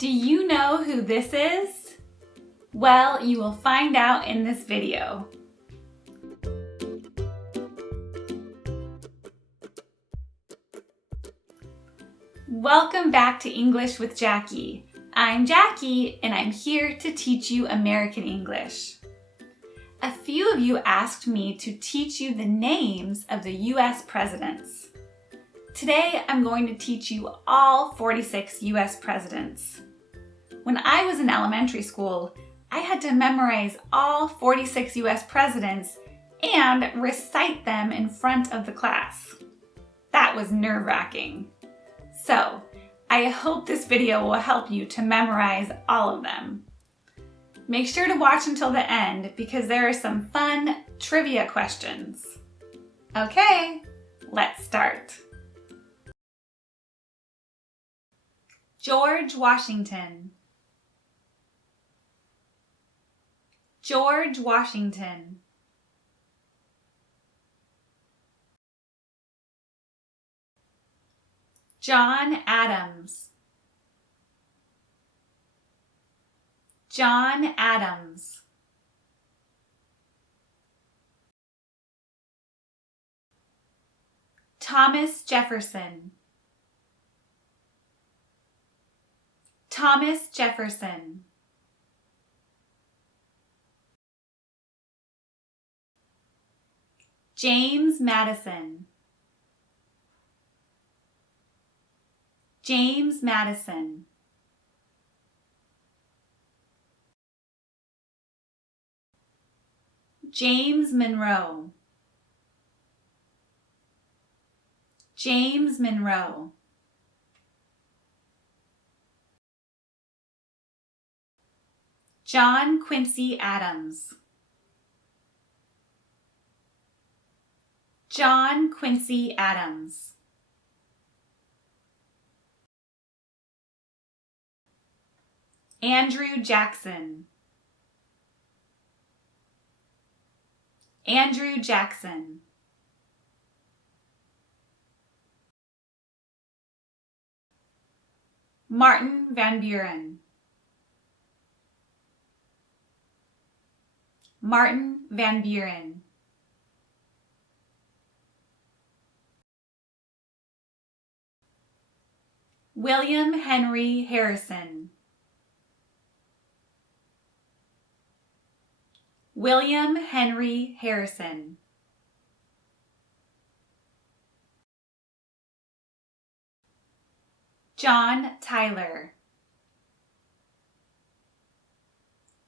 Do you know who this is? Well, you will find out in this video. Welcome back to English with Jackie. I'm Jackie, and I'm here to teach you American English. A few of you asked me to teach you the names of the U.S. presidents. Today, I'm going to teach you all 46 U.S. presidents. When I was in elementary school, I had to memorize all 46 U.S. presidents and recite them in front of the class. That was nerve-wracking. So, I hope this video will help you to memorize all of them. Make sure to watch until the end because there are some fun trivia questions. Okay, let's start. George Washington. George Washington. John Adams. John Adams. Thomas Jefferson. Thomas Jefferson. James Madison. James Madison. James Monroe. James Monroe. John Quincy Adams. John Quincy Adams. Andrew Jackson. Andrew Jackson. Martin Van Buren. Martin Van Buren. William Henry Harrison. William Henry Harrison. John Tyler.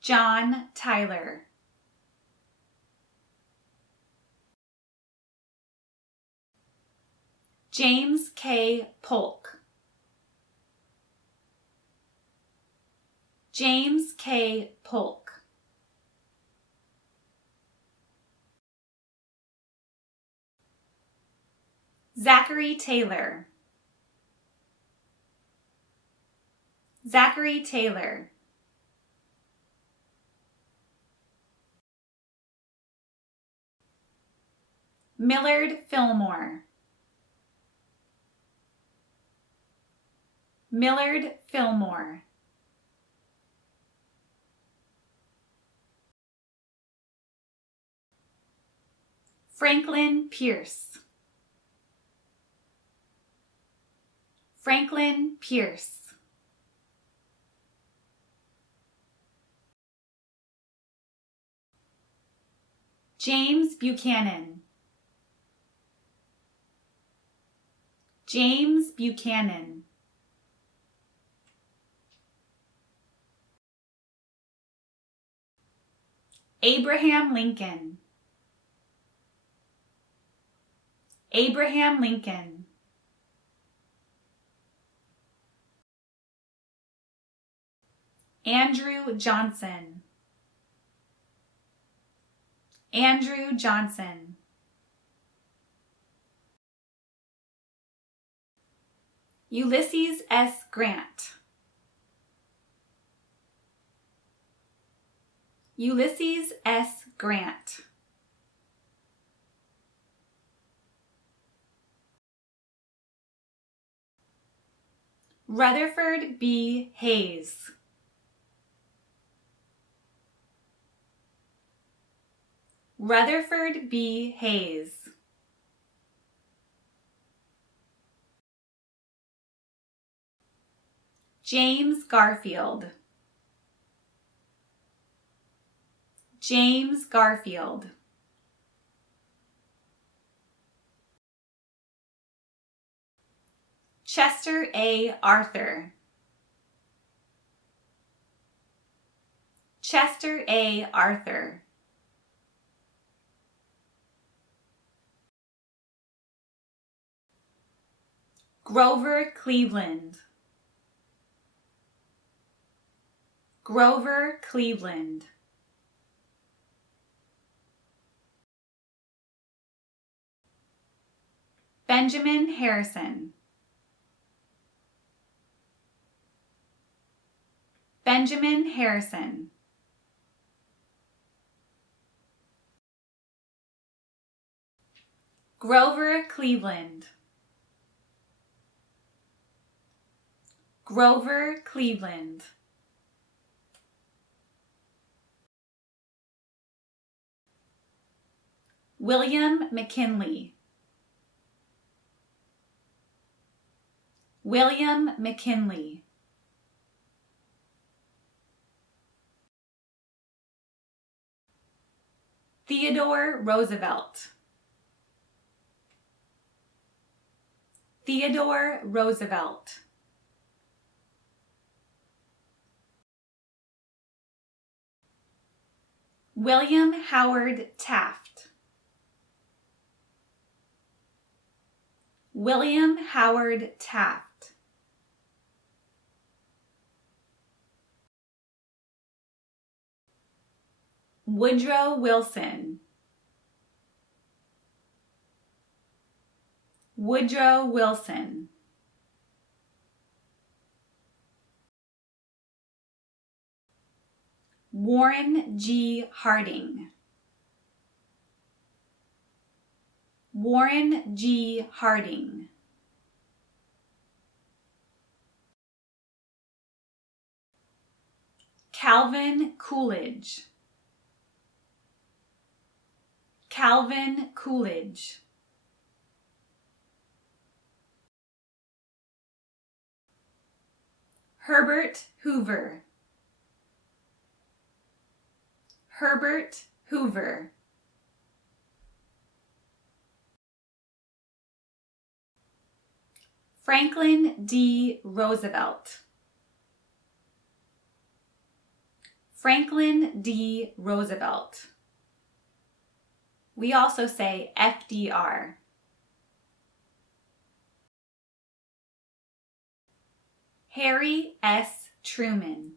John Tyler. James K. Polk. James K. Polk. Zachary Taylor. Zachary Taylor. Millard Fillmore. Millard Fillmore. Franklin Pierce. Franklin Pierce. James Buchanan. James Buchanan. Abraham Lincoln. Abraham Lincoln. Andrew Johnson. Andrew Johnson. Ulysses S. Grant. Ulysses S. Grant. Rutherford B. Hayes. Rutherford B. Hayes. James Garfield. James Garfield. Chester A. Arthur. Chester A. Arthur. Grover Cleveland. Grover Cleveland. Benjamin Harrison. Benjamin Harrison. Grover Cleveland. Grover Cleveland. William McKinley. William McKinley. Theodore Roosevelt. Theodore Roosevelt. William Howard Taft. William Howard Taft. Woodrow Wilson. Woodrow Wilson. Warren G. Harding. Warren G. Harding. Calvin Coolidge. Calvin Coolidge. Herbert Hoover. Herbert Hoover. Franklin D. Roosevelt. Franklin D. Roosevelt. We also say FDR. Harry S. Truman.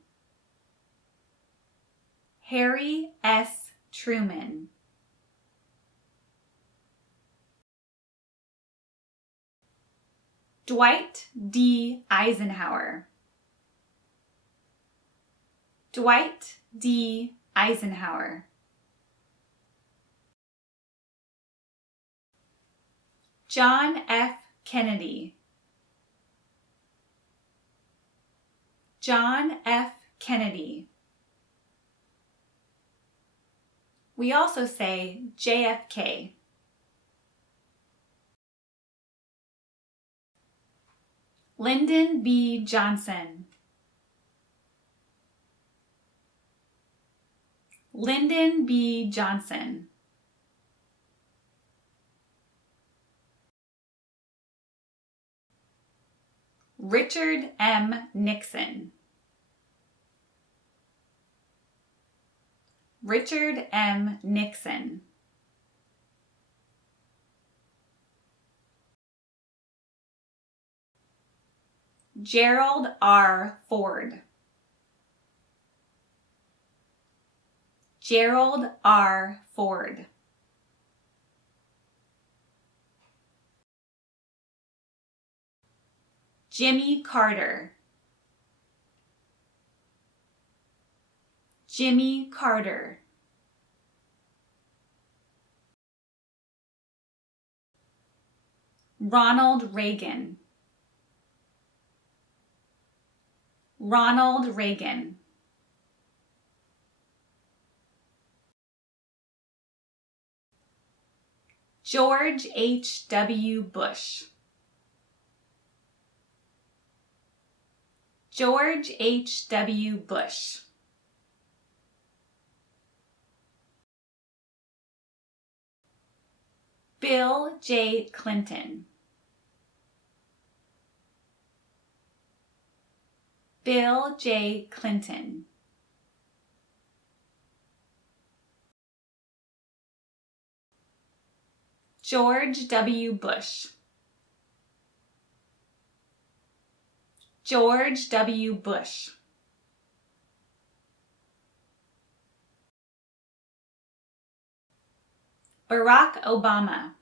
Harry S. Truman. Dwight D. Eisenhower. Dwight D. Eisenhower. John F. Kennedy. John F. Kennedy. We also say JFK. Lyndon B. Johnson. Lyndon B. Johnson. Richard M. Nixon. Richard M. Nixon. Gerald R. Ford. Gerald R. Ford. Jimmy Carter. Jimmy Carter. Ronald Reagan. Ronald Reagan. George H.W. Bush. George H.W. Bush. Bill J. Clinton. Bill J. Clinton. George W. Bush. George W. Bush. Barack Obama.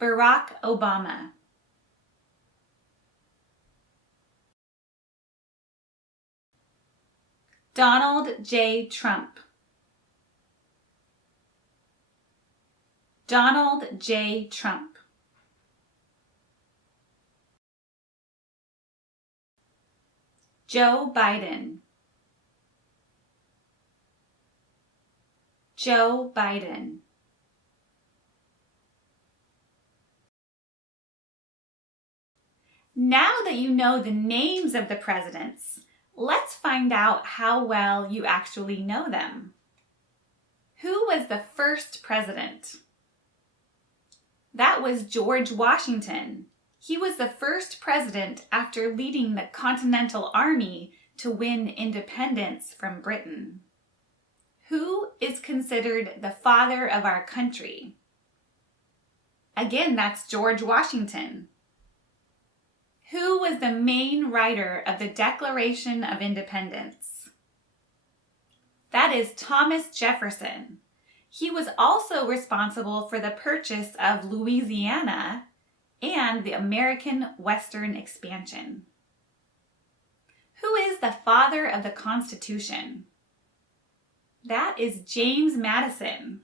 Barack Obama. Donald J. Trump. Donald J. Trump. Joe Biden. Joe Biden. Now that you know the names of the presidents, let's find out how well you actually know them. Who was the first president? That was George Washington. He was the first president after leading the Continental Army to win independence from Britain. Who is considered the father of our country? Again, that's George Washington. Who was the main writer of the Declaration of Independence? That is Thomas Jefferson. He was also responsible for the purchase of Louisiana and the American Western expansion. Who is the father of the Constitution? That is James Madison.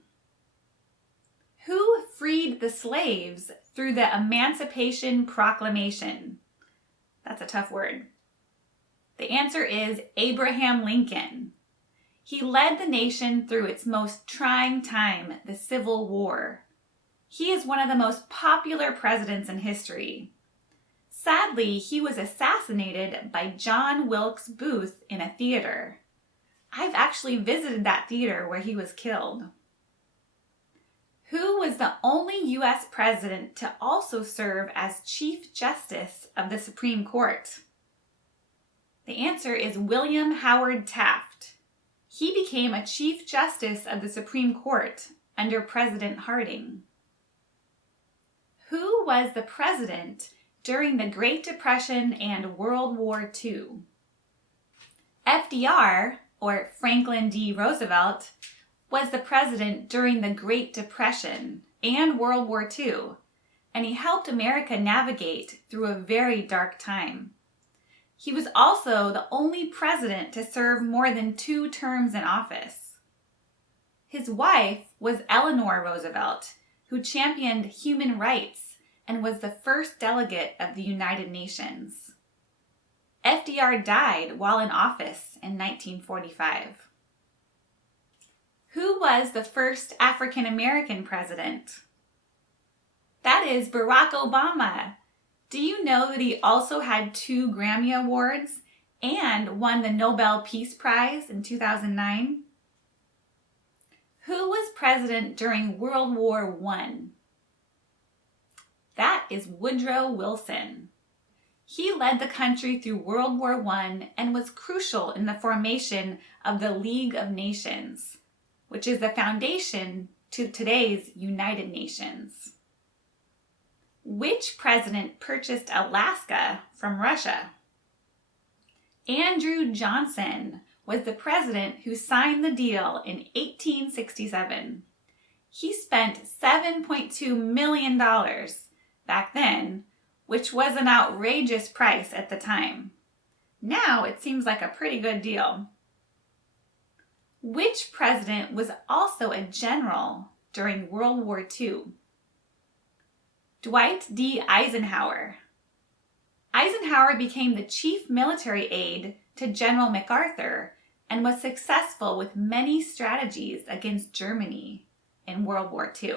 Who freed the slaves through the Emancipation Proclamation? That's a tough word. The answer is Abraham Lincoln. He led the nation through its most trying time, the Civil War. He is one of the most popular presidents in history. Sadly, he was assassinated by John Wilkes Booth in a theater. I've actually visited that theater where he was killed. Who was the only U.S. president to also serve as Chief Justice of the Supreme Court? The answer is William Howard Taft. He became a Chief Justice of the Supreme Court under President Harding. Who was the president during the Great Depression and World War II? FDR, or Franklin D. Roosevelt, was the president during the Great Depression and World War II, and he helped America navigate through a very dark time. He was also the only president to serve more than 2 terms in office. His wife was Eleanor Roosevelt, who championed human rights and was the first delegate of the United Nations. FDR died while in office in 1945. Who was the first African American president? That is Barack Obama. Do you know that he also had 2 Grammy Awards and won the Nobel Peace Prize in 2009? Who was president during World War I? That is Woodrow Wilson. He led the country through World War I and was crucial in the formation of the League of Nations, which is the foundation to today's United Nations. Which president purchased Alaska from Russia? Andrew Johnson was the president who signed the deal in 1867. He spent $7.2 million back then, which was an outrageous price at the time. Now it seems like a pretty good deal. Which president was also a general during World War II? Dwight D. Eisenhower. Eisenhower became the chief military aide to General MacArthur and was successful with many strategies against Germany in World War II.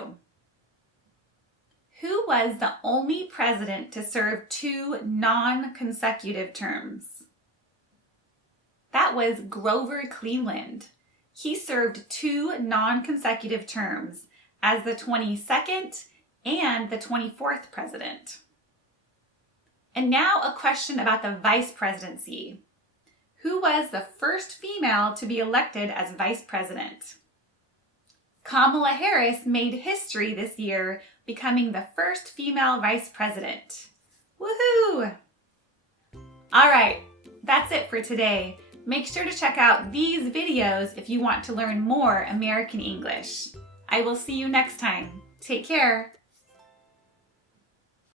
Who was the only president to serve 2 non-consecutive terms? That was Grover Cleveland. He served 2 non-consecutive terms as the 22nd and the 24th president. And now a question about the vice presidency. Who was the first female to be elected as vice president? Kamala Harris made history this year, becoming the first female vice president. Woohoo! All right, that's it for today. Make sure to check out these videos if you want to learn more American English. I will see you next time. Take care.